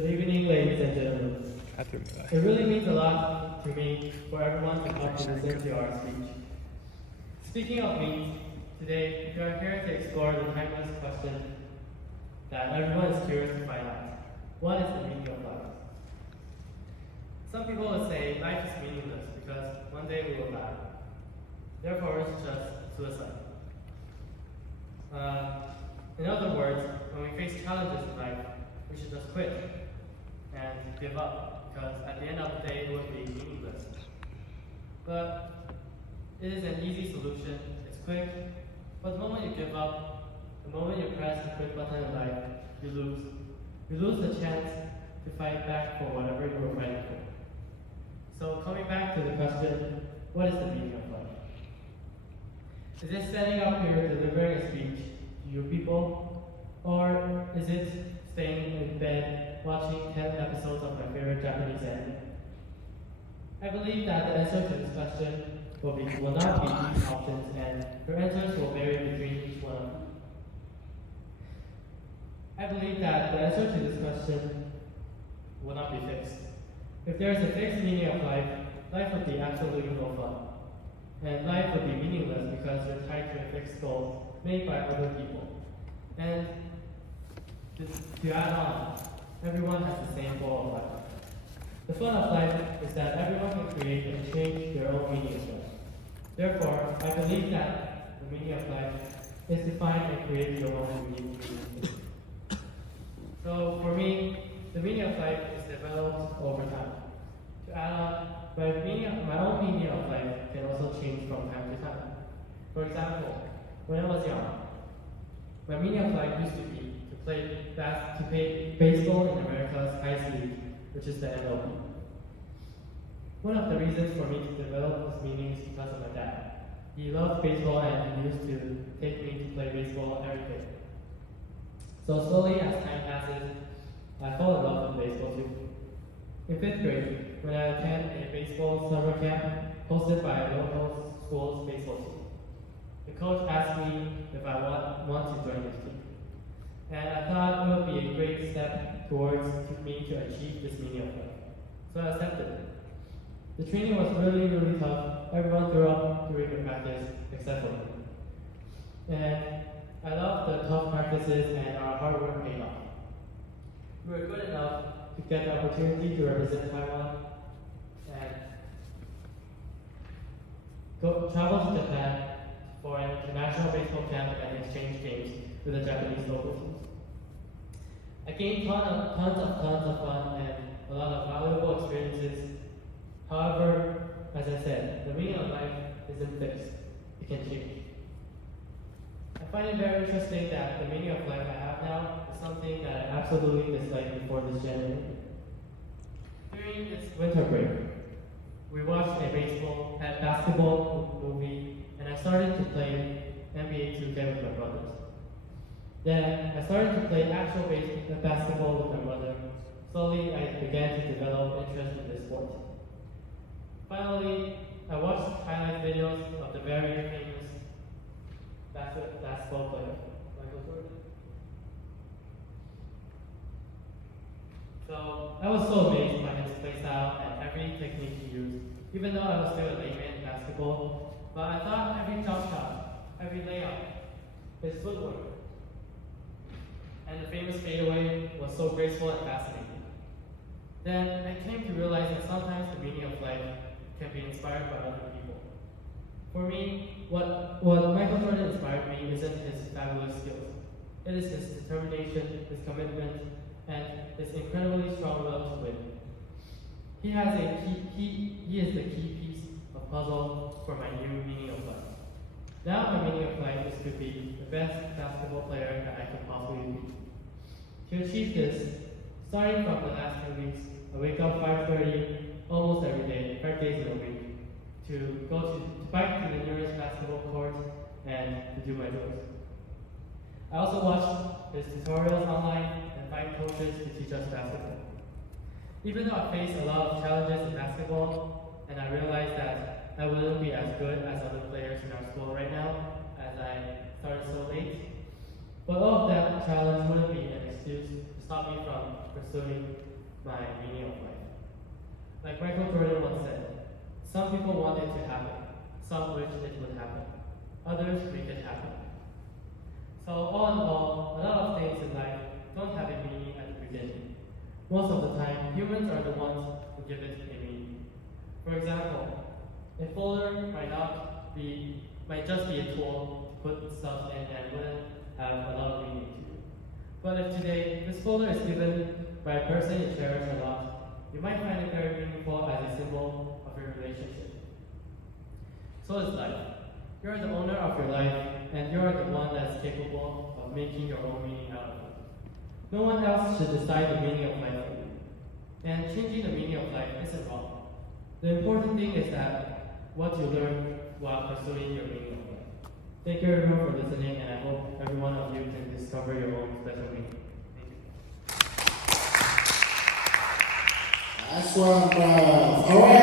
Good evening, ladies and gentlemen. It really means a lot to me for everyone to come to listen to our speech. Speaking of me, today we are here to explore the timeless question that everyone is curious to find out. What is the meaning of life? Some people will say life is meaningless because one day we will die. Therefore, it's just suicide. In other words, when we face challenges in life, we should just quit and give up, because at the end of the day, it will be meaningless. But it is an easy solution, it's quick, but the moment you give up, the moment you press the quit button in life, you lose. You lose the chance to fight back for whatever you were fighting for. So coming back to the question, what is the meaning of life? Is it standing up here delivering a speech to you people? Or is it staying in bed watching 10 episodes of my favorite Japanese anime? I believe that the answer to this question will not be these options, and your answers will vary between each one of them. I believe that the answer to this question will not be fixed. If there is a fixed meaning of life, life would be absolutely no fun. And life would be meaningless because you're tied to a fixed goal made by other people. And to add on, everyone has the same goal of life. The fun of life is that everyone can create and change their own meaning of life. Therefore, I believe that the meaning of life is to find and create your own meaning. So for me, the meaning of life is developed over time. To add on, my own meaning of life can also change from time to time. For example, when I was young, my meaning of life used to be to play baseball in America's highest league, which is the MLB. One of the reasons for me to develop this meaning is because of my dad. He loved baseball and he used to take me to play baseball every day. So slowly, as time passes, I fall in love with baseball too. In 5th grade, when I attended a baseball summer camp hosted by a local school's baseball team, the coach asked me if I want to join his team. And I thought it would be a great step towards me to achieve this meaning of life. So I accepted it. The training was really, really tough. Everyone threw up during the practice, except for me. And I loved the tough practices and our hard work paid off. We were good enough to get the opportunity to represent Taiwan and travel to Japan for an international baseball camp and exchange games with the Japanese local teams. I gained tons of fun and a lot of valuable experiences. However, as I said, the meaning of life isn't fixed. It can change. I find it very interesting that the meaning of life I have now is something that I absolutely disliked before this January. During this winter break, we watched a basketball movie, and I started to play NBA 2K with my brothers. Then I started to play actual basketball with my brother. Slowly, I began to develop interest in this sport. Finally, I watched highlight videos of the very famous basketball player, Michael Jordan. So I was so amazed by his play style and every technique he used, even though I was still a layman in basketball. But I thought every jump shot, every layup, his footwork, and the famous fadeaway was so graceful and fascinating. Then I came to realize that sometimes the meaning of life can be inspired by other people. For me, what Michael Jordan inspired me isn't his fabulous skills. It is his determination, his commitment, and his incredibly strong will to win. He is the key piece of puzzle for my new meaning of life. Now my meaning of life is to be the best basketball player that I can possibly be. To achieve this, starting from the last 2 weeks, I wake up 5:30 almost every day, 5 days in a week, to bike to the nearest basketball court and to do my drills. I also watch his tutorials online and find coaches to teach us basketball. Even though I face a lot of challenges in basketball, and I realize that I wouldn't be as good as other players in our school right now, as I started so late, but all of that challenge wouldn't be an excuse to stop me from pursuing my meaning of life. Like Michael Jordan once said, some people want it to happen, some wish it would happen, others make it happen. So all in all, a lot of things in life don't have a meaning at the beginning. Most of the time, humans are the ones who give it a meaning. For example, a folder might just be a tool to put stuff in and wouldn't have a lot of meaning to you. But if today this folder is given by a person you cherish a lot, you might find it very meaningful as a symbol of your relationship. So is life. You're the owner of your life, and you're the one that's capable of making your own meaning out of it. No one else should decide the meaning of life for you. And changing the meaning of life isn't wrong. The important thing is that what you learn while pursuing your meaning of life. Thank you everyone for listening, and I hope every one of you can discover your own special meaning. Thank you. Nice one, bro. All right.